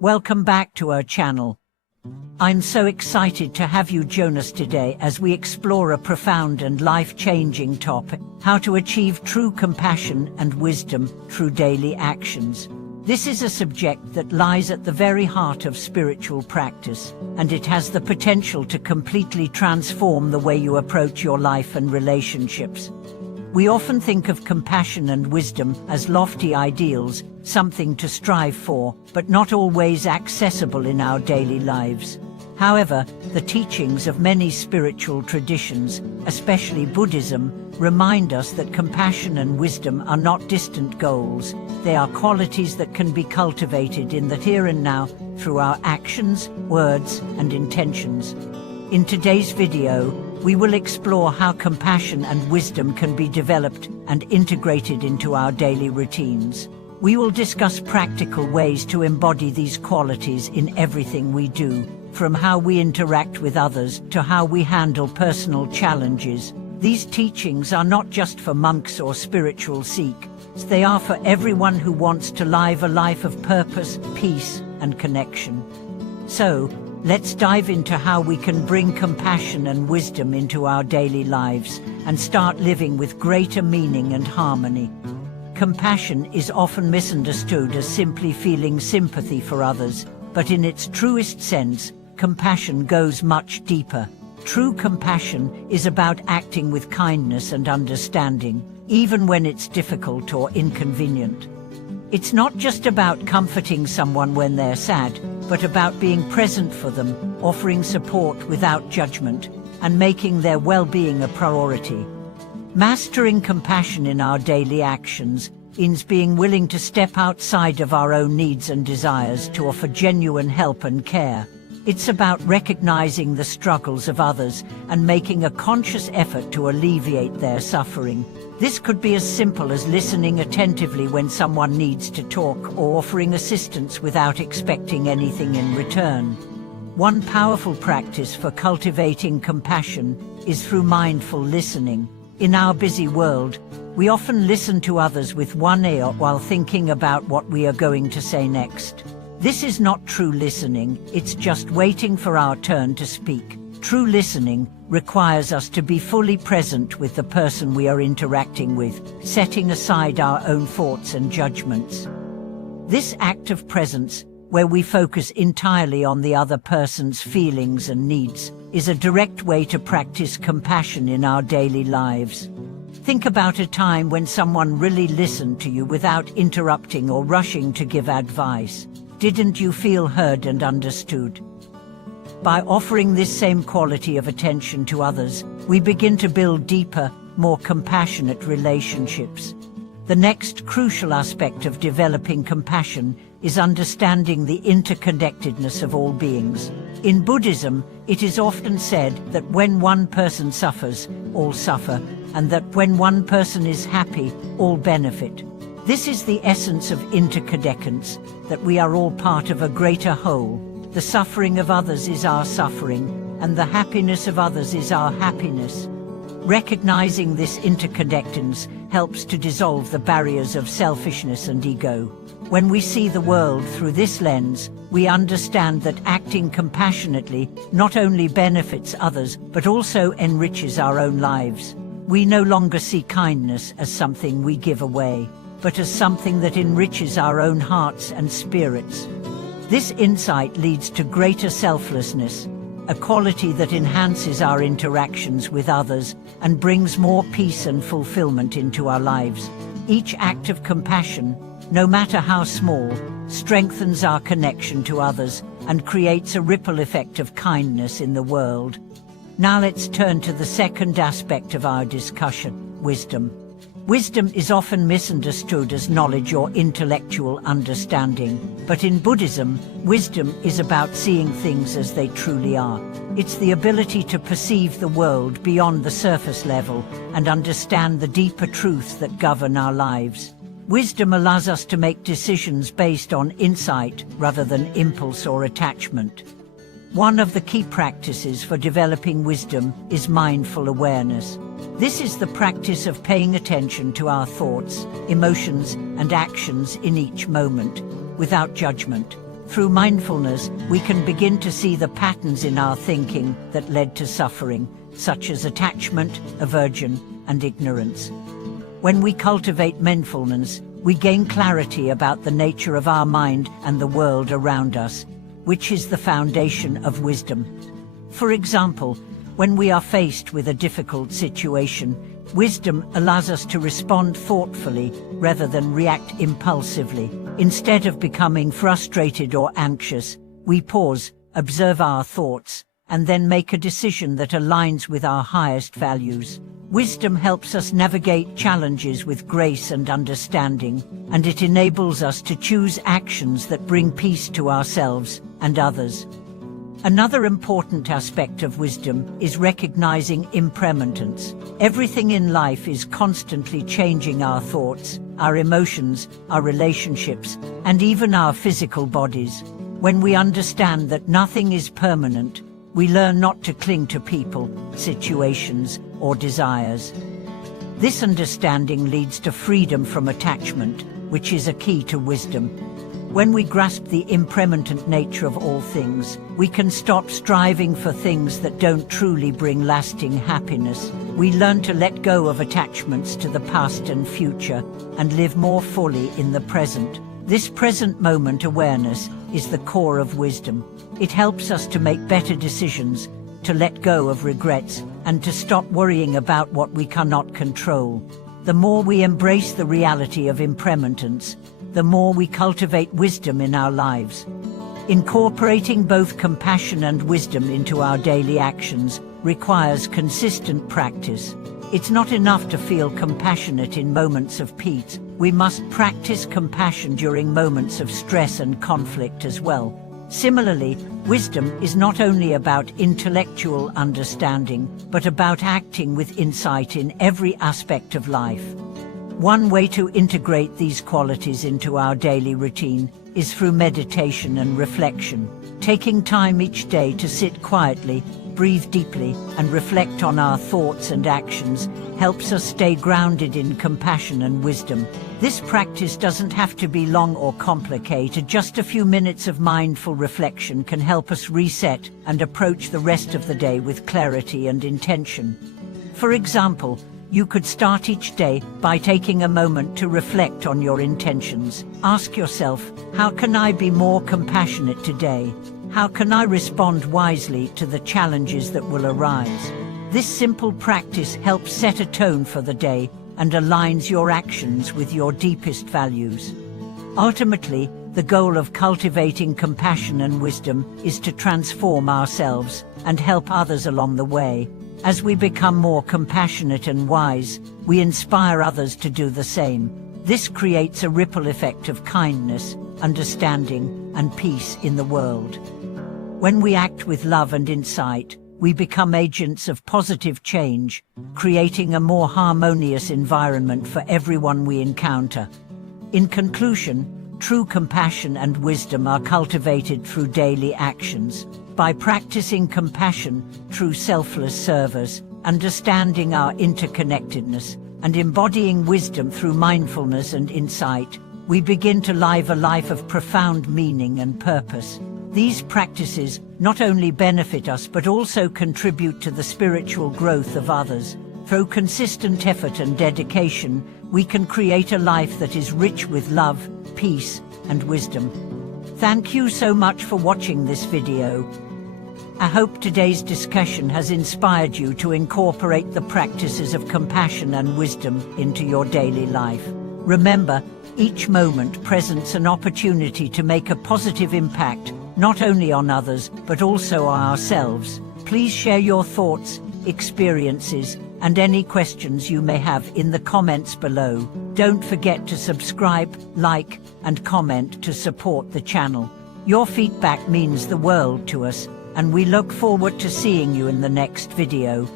Welcome back to our channel. I'm so excited to have you join us today as we explore a profound and life-changing topic: how to achieve true compassion and wisdom through daily actions. This is a subject that lies at the very heart of spiritual practice, and it has the potential to completely transform the way you approach your life and relationships. We often think of compassion and wisdom as lofty ideals, something to strive for, but not always accessible in our daily lives. However, the teachings of many spiritual traditions, especially Buddhism, remind us that compassion and wisdom are not distant goals. They are qualities that can be cultivated in the here and now through our actions, words, and intentions. In today's video, we will explore how compassion and wisdom can be developed and integrated into our daily routines. We will discuss practical ways to embody these qualities in everything we do, from how we interact with others to how we handle personal challenges. These teachings are not just for monks or spiritual seekers. They are for everyone who wants to live a life of purpose, peace, and connection. So, let's dive into how we can bring compassion and wisdom into our daily lives and start living with greater meaning and harmony. Compassion is often misunderstood as simply feeling sympathy for others, but in its truest sense, compassion goes much deeper. True compassion is about acting with kindness and understanding, even when it's difficult or inconvenient. It's not just about comforting someone when they're sad, but about being present for them, offering support without judgment, and making their well-being a priority. Mastering compassion in our daily actions means being willing to step outside of our own needs and desires to offer genuine help and care. It's about recognizing the struggles of others and making a conscious effort to alleviate their suffering. This could be as simple as listening attentively when someone needs to talk, or offering assistance without expecting anything in return. One powerful practice for cultivating compassion is through mindful listening. In our busy world, we often listen to others with one ear while thinking about what we are going to say next. This is not true listening, it's just waiting for our turn to speak. True listening requires us to be fully present with the person we are interacting with, setting aside our own thoughts and judgments. This act of presence, where we focus entirely on the other person's feelings and needs, is a direct way to practice compassion in our daily lives. Think about a time when someone really listened to you without interrupting or rushing to give advice. Didn't you feel heard and understood? By offering this same quality of attention to others, we begin to build deeper, more compassionate relationships. The next crucial aspect of developing compassion is understanding the interconnectedness of all beings. In Buddhism, it is often said that when one person suffers, all suffer, and that when one person is happy, all benefit. This is the essence of interdependence, that we are all part of a greater whole. The suffering of others is our suffering, and the happiness of others is our happiness. Recognizing this interconnectedness helps to dissolve the barriers of selfishness and ego. When we see the world through this lens, we understand that acting compassionately not only benefits others, but also enriches our own lives. We no longer see kindness as something we give away, but as something that enriches our own hearts and spirits. This insight leads to greater selflessness, a quality that enhances our interactions with others and brings more peace and fulfillment into our lives. Each act of compassion, no matter how small, strengthens our connection to others and creates a ripple effect of kindness in the world. Now let's turn to the second aspect of our discussion: wisdom. Wisdom is often misunderstood as knowledge or intellectual understanding, but in Buddhism, wisdom is about seeing things as they truly are. It's the ability to perceive the world beyond the surface level and understand the deeper truths that govern our lives. Wisdom allows us to make decisions based on insight rather than impulse or attachment. One of the key practices for developing wisdom is mindful awareness. This is the practice of paying attention to our thoughts, emotions, and actions in each moment, without judgment. Through mindfulness, we can begin to see the patterns in our thinking that led to suffering, such as attachment, aversion, and ignorance. When we cultivate mindfulness, we gain clarity about the nature of our mind and the world around us, which is the foundation of wisdom. For example, when we are faced with a difficult situation, wisdom allows us to respond thoughtfully rather than react impulsively. Instead of becoming frustrated or anxious, we pause, observe our thoughts, and then make a decision that aligns with our highest values. Wisdom helps us navigate challenges with grace and understanding, and it enables us to choose actions that bring peace to ourselves and others. Another important aspect of wisdom is recognizing impermanence. Everything in life is constantly changing: our thoughts, our emotions, our relationships, and even our physical bodies. When we understand that nothing is permanent, we learn not to cling to people, situations, or desires. This understanding leads to freedom from attachment, which is a key to wisdom. When we grasp the impermanent nature of all things, we can stop striving for things that don't truly bring lasting happiness. We learn to let go of attachments to the past and future, and live more fully in the present. This present moment awareness is the core of wisdom. It helps us to make better decisions, to let go of regrets, and to stop worrying about what we cannot control. The more we embrace the reality of impermanence, the more we cultivate wisdom in our lives. Incorporating both compassion and wisdom into our daily actions requires consistent practice. It's not enough to feel compassionate in moments of peace. We must practice compassion during moments of stress and conflict as well. Similarly, wisdom is not only about intellectual understanding, but about acting with insight in every aspect of life. One way to integrate these qualities into our daily routine is through meditation and reflection. Taking time each day to sit quietly, breathe deeply, and reflect on our thoughts and actions helps us stay grounded in compassion and wisdom. This practice doesn't have to be long or complicated. Just a few minutes of mindful reflection can help us reset and approach the rest of the day with clarity and intention. For example, you could start each day by taking a moment to reflect on your intentions. Ask yourself, how can I be more compassionate today? How can I respond wisely to the challenges that will arise? This simple practice helps set a tone for the day and aligns your actions with your deepest values. Ultimately, the goal of cultivating compassion and wisdom is to transform ourselves and help others along the way. As we become more compassionate and wise, we inspire others to do the same. This creates a ripple effect of kindness, understanding, and peace in the world. When we act with love and insight, we become agents of positive change, creating a more harmonious environment for everyone we encounter. In conclusion, true compassion and wisdom are cultivated through daily actions. By practicing compassion through selfless service, understanding our interconnectedness, and embodying wisdom through mindfulness and insight, we begin to live a life of profound meaning and purpose. These practices not only benefit us but also contribute to the spiritual growth of others. Through consistent effort and dedication, we can create a life that is rich with love, peace, and wisdom. Thank you so much for watching this video. I hope today's discussion has inspired you to incorporate the practices of compassion and wisdom into your daily life. Remember, each moment presents an opportunity to make a positive impact, not only on others, but also on ourselves. Please share your thoughts, experiences, and any questions you may have in the comments below. Don't forget to subscribe, like, and comment to support the channel. Your feedback means the world to us, and we look forward to seeing you in the next video.